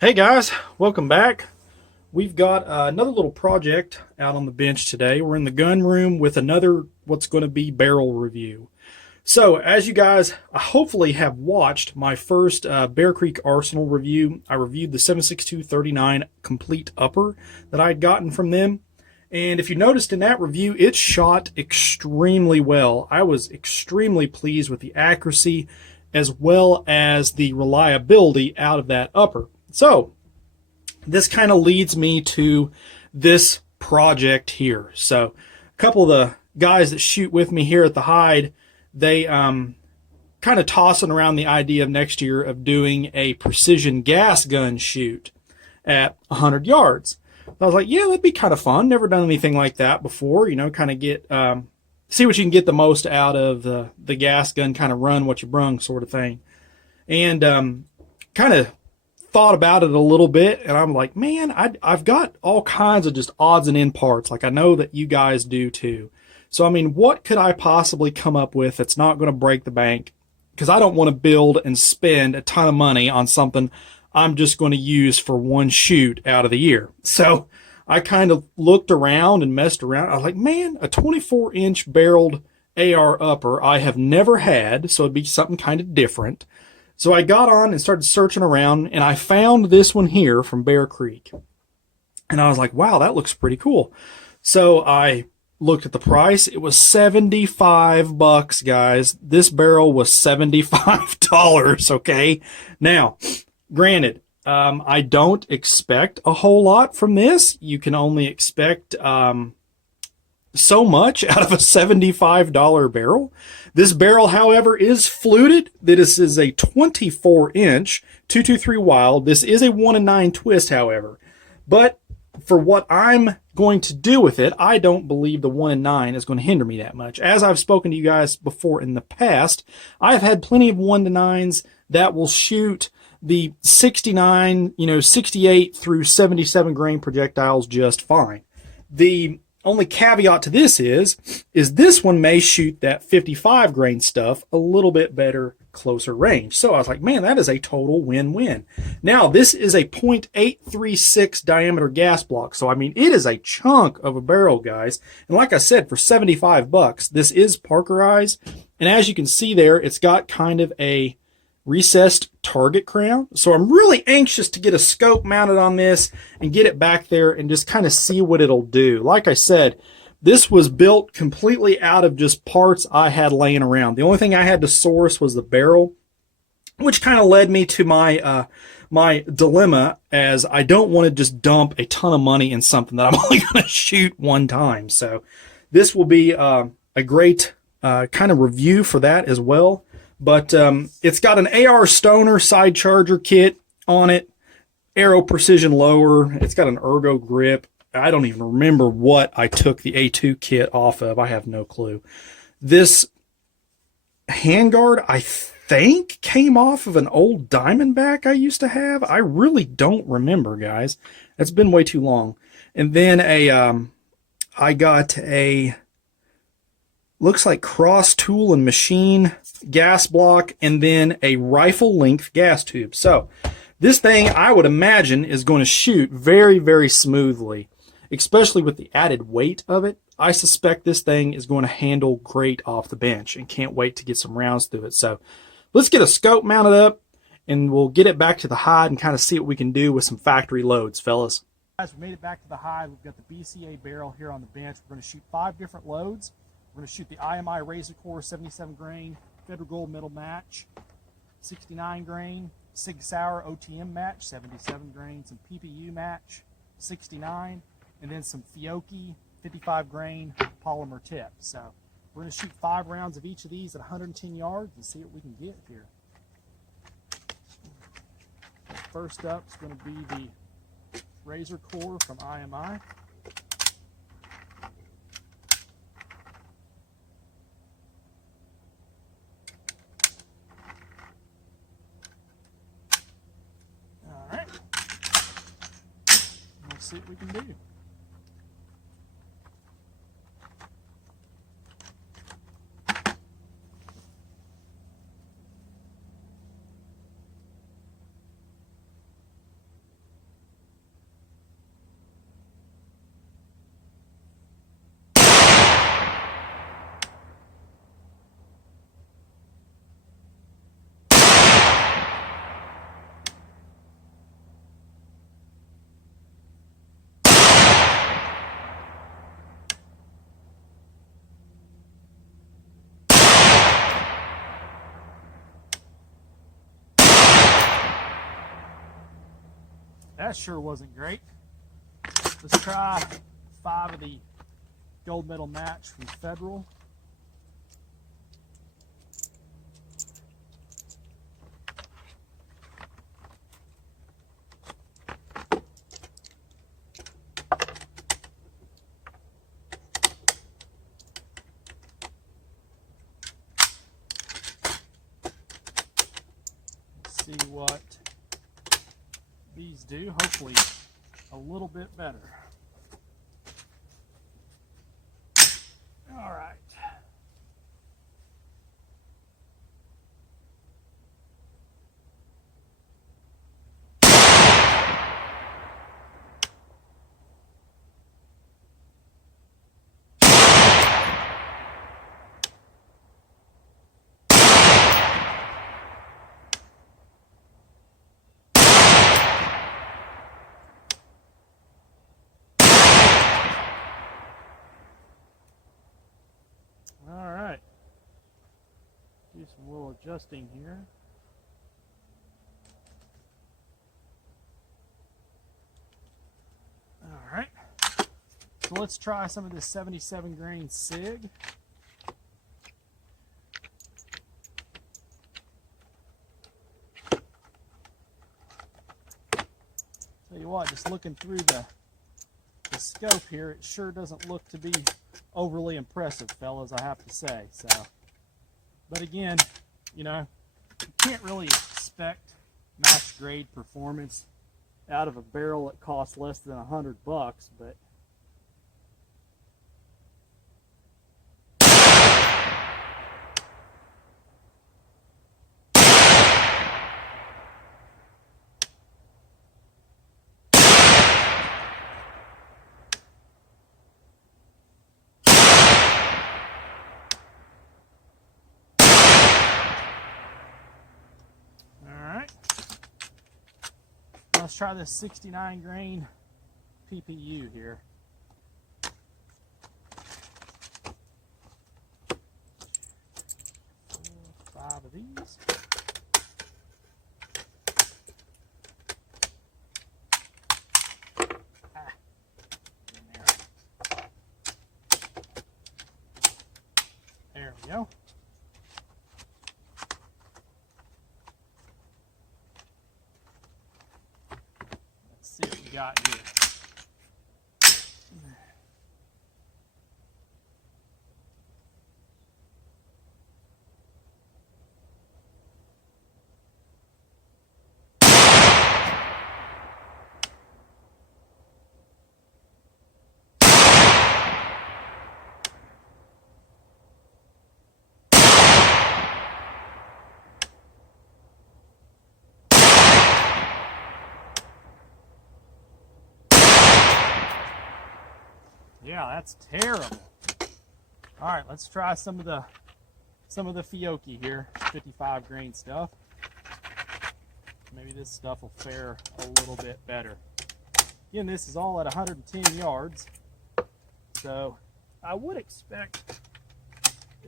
Hey guys, welcome back. We've got another little project out on the bench today. We're in the gun room with another what's going to be barrel review. So, as you guys hopefully have watched my first Bear Creek Arsenal review, I reviewed the 7.62-39 complete upper that I had gotten from them. And if you noticed in that review, it shot extremely well. I was extremely pleased with the accuracy as well as the reliability out of that upper. So, this kind of leads me to this project here. So, a couple of the guys that shoot with me here at the hide, they kind of tossing around the idea of next year of doing a precision gas gun shoot at 100 yards. I was like, yeah, that'd be kind of fun. Never done anything like that before. You know, kind of get see what you can get the most out of the gas gun, kind of run what you brung, sort of thing. And kind of thought about it a little bit, and I'm like, man, I've got all kinds of just odds and end parts. Like I know that you guys do too. So I mean, what could I possibly come up with that's not going to break the bank? Because I don't want to build and spend a ton of money on something I'm just going to use for one shoot out of the year. So I kind of looked around and messed around. I was like, man, a 24-inch barreled AR upper I have never had, so it'd be something kind of different. So I got on and started searching around, and I found this one here from Bear Creek. And I was like, wow, that looks pretty cool. So I looked at the price. It was $75, guys. This barrel was $75, okay? Now, granted, I don't expect a whole lot from this. You can only expect so much out of a $75 barrel. This barrel, however, is fluted. This is a 24-inch 223 Wylde. This is a 1-9 twist, however. But for what I'm going to do with it, I don't believe the 1-9 is going to hinder me that much. As I've spoken to you guys before in the past, I've had plenty of 1-9s that will shoot the 69, 68 through 77 grain projectiles just fine. The only caveat to this is this one may shoot that 55 grain stuff a little bit better closer range. So I was like, man, that is a total win-win. Now, this is a .836 diameter gas block. So, I mean, it is a chunk of a barrel, guys. And like I said, for $75, this is Parkerized. And as you can see there, it's got kind of a recessed target crown. So I'm really anxious to get a scope mounted on this and get it back there and just kind of see what it'll do. Like I said, this was built completely out of just parts I had laying around. The only thing I had to source was the barrel, which kind of led me to my my dilemma, as I don't want to just dump a ton of money in something that I'm only going to shoot one time. So this will be a great kind of review for that as well. But it's got an AR Stoner side charger kit on it, Aero Precision lower. It's got an ergo grip. I don't even remember what I took the A2 kit off of. I have no clue. This handguard, I think, came off of an old Diamondback I used to have. I really don't remember, guys. It's been way too long. And then I got a, looks like Cross Tool and Machine gas block, and then a rifle length gas tube. So this thing, I would imagine, is going to shoot very, very smoothly, especially with the added weight of it. I suspect this thing is going to handle great off the bench, and can't wait to get some rounds through it. So let's get a scope mounted up, and we'll get it back to the hide and kind of see what we can do with some factory loads, fellas. Guys, we made it back to the hide. We've got the BCA barrel here on the bench. We're going to shoot 5 different loads. We're going to shoot the IMI Razor Core 77 grain Federal Gold Metal Match, 69 grain Sig Sauer OTM Match, 77 grain, some PPU Match, 69, and then some Fiocchi 55 grain polymer tip. So we're going to shoot 5 rounds of each of these at 110 yards and see what we can get here. First up is going to be the Razor Core from IMI. See what we can do. That sure wasn't great. Let's try 5 of the gold medal match from Federal. Let's see what these do. Hopefully a little bit better. All right. All right. Do some little adjusting here. All right. So let's try some of this 77 grain SIG. Tell you what, just looking through the scope here, it sure doesn't look to be overly impressive, fellas, I have to say. So, but again, you know, you can't really expect match grade performance out of a barrel that costs less than $100, but let's try this 69 grain PPU here. 5 of these. There we go. See what we got here. Yeah, that's terrible. All right, let's try some of the Fiocchi here, 55 grain stuff. Maybe this stuff will fare a little bit better. Again, this is all at 110 yards, so I would expect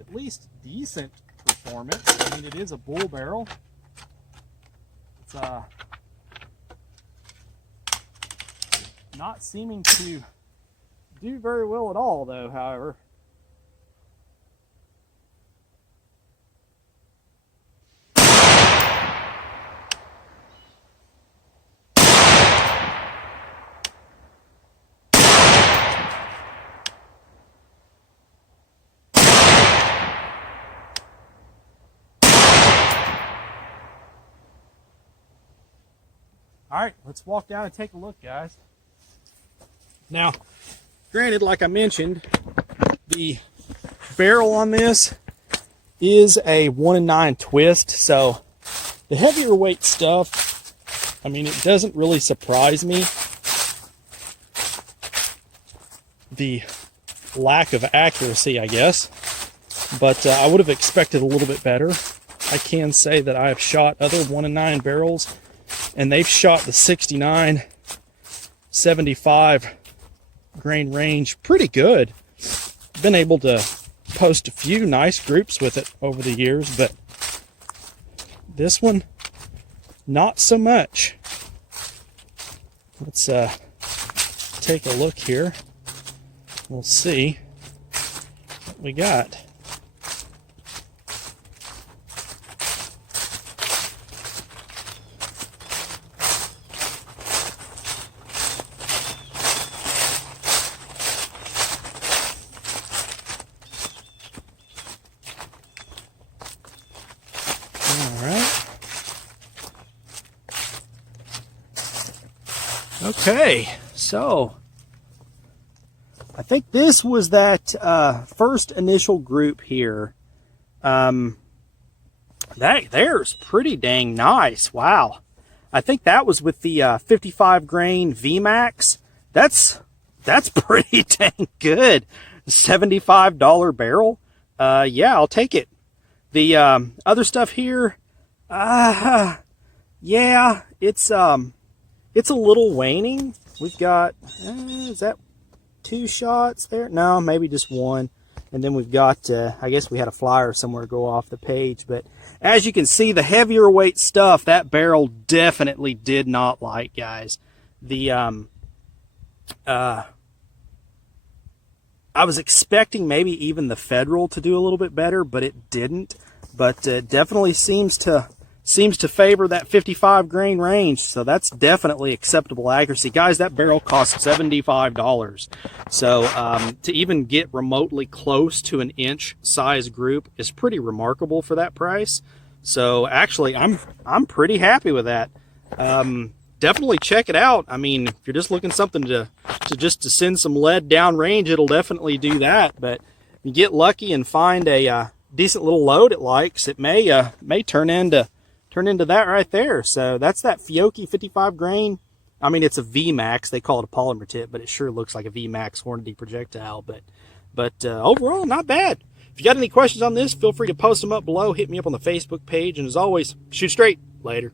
at least decent performance. I mean, it is a bull barrel. It's not seeming to do very well at all, though, however. All right, let's walk down and take a look, guys. Now, granted, like I mentioned, the barrel on this is a 1-9 twist, so the heavier weight stuff, I mean, it doesn't really surprise me. The lack of accuracy, I guess, but I would have expected a little bit better. I can say that I have shot other 1-9 barrels, and they've shot the 69, 75 grain range pretty good. Been able to post a few nice groups with it over the years, but this one, not so much. let's take a look here. We'll see what we got. Okay, so I think this was that first initial group here. That there's pretty dang nice. Wow. I think that was with the 55 grain VMAX. That's pretty dang good. $75 barrel. Yeah, I'll take it. The other stuff here, yeah, it's a little waning. We've got, is that 2 shots there? No, maybe just 1. And then we've got, I guess we had a flyer somewhere go off the page. But as you can see, the heavier weight stuff, that barrel definitely did not like, guys. The, I was expecting maybe even the Federal to do a little bit better, but it didn't. But definitely seems to favor that 55 grain range, so that's definitely acceptable accuracy. Guys, that barrel cost $75. So to even get remotely close to an inch size group is pretty remarkable for that price. So actually, I'm pretty happy with that. Definitely check it out. I mean, if you're just looking something to send some lead down range, it'll definitely do that. But if you get lucky and find a decent little load it likes, it may turn into that right there. So that's that Fiocchi 55 grain. I mean, it's a VMAX. They call it a polymer tip, but it sure looks like a VMAX Hornady projectile. But overall, not bad. If you got any questions on this, feel free to post them up below. Hit me up on the Facebook page. And as always, shoot straight. Later.